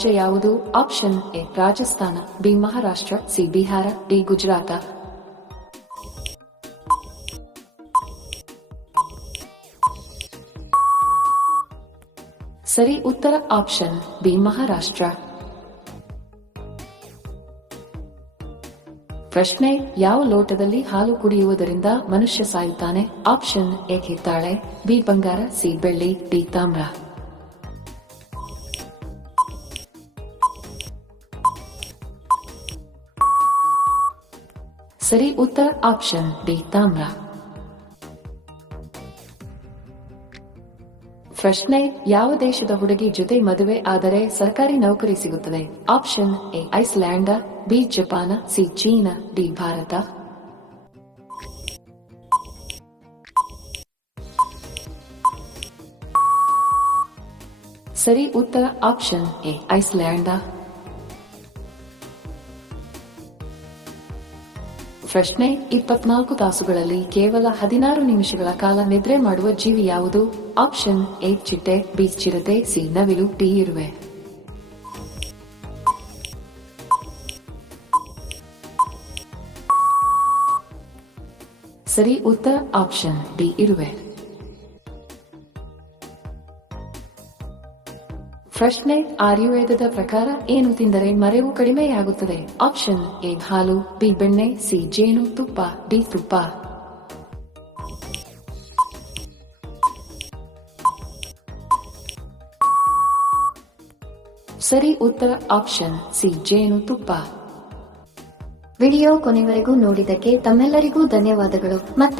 ರಾಜ್ಯ ಯಾವುದು? Option A Rajasthan, B Maharashtra, C Bihar, D Gujarat. ಸರಿ ಉತ್ತರ ಆಪ್ಷನ್ ಬಿ ಮಹಾರಾಷ್ಟ್ರ. ಪ್ರಶ್ನೆ: ಯಾವ ಲೋಟದಲ್ಲಿ ಹಾಲು ಕುಡಿಯುವುದರಿಂದ ಮನುಷ್ಯ ಸಾಯುತ್ತಾನೆ? ಆಪ್ಷನ್ ಎ ಹಿತ್ತಾಳೆ, ಬಿ ಬಂಗಾರ, ಸಿ ಬೆಳ್ಳಿ, ಡಿ ತಾಮ್ರ. ಸರಿ ಉತ್ತರ ಆಪ್ಷನ್ ಡಿ ತಾಮ್ರ. ಪ್ರಶ್ನೆ: ಯಾವ ದೇಶದ ಹುಡುಗಿ ಜೊತೆ ಮದುವೆ ಆದರೆ ಸರ್ಕಾರಿ ನೌಕರಿ ಸಿಗುತ್ತದೆ? Option A Iceland, B Japan, C ಚೀನಾ, ಡಿ ಭಾರತ. ಸರಿ ಉತ್ತರ ಆಪ್ಷನ್ ಎ ಐಸ್ಲ್ಯಾಂಡ್. ಪ್ರಶ್ನೆ: 24 ತಾಸುಗಳಲ್ಲಿ ಕೇವಲ 16 ನಿಮಿಷಗಳ ಕಾಲ ನಿದ್ರೆ ಮಾಡುವ ಜೀವಿ ಯಾವುದು? ಆಪ್ಷನ್ ಎ ಚಿಟ್ಟೆ, ಬಿ ಚಿರತೆ, ಸಿ ನವಿಲು, ಡಿ ಇರುವೆ. ಸರಿ ಉತ್ತರ ಆಪ್ಷನ್ ಡಿ ಇರುವೆ. ಪ್ರಶ್ನೆ: ಆಯುರ್ವೇದದ ಪ್ರಕಾರ ಏನು ತಿಂದರೆ ಮರೆವು ಕಡಿಮೆಯಾಗುತ್ತದೆ? ಆಪ್ಷನ್ ಎ ಹಾಲು, ಬಿ ಬೆಣ್ಣೆ, ಸಿ ಜೇನು ತುಪ್ಪ, ಡಿ ತುಪ್ಪ. ಸರಿ ಉತ್ತರ ಆಪ್ಷನ್ ಸಿ ಜೇನು ತುಪ್ಪ. ವಿಡಿಯೋ ಕೊನೆವರೆಗೂ ನೋಡಿದ್ದಕ್ಕೆ ತಮ್ಮೆಲ್ಲರಿಗೂ ಧನ್ಯವಾದಗಳು. ಮತ್ತೆ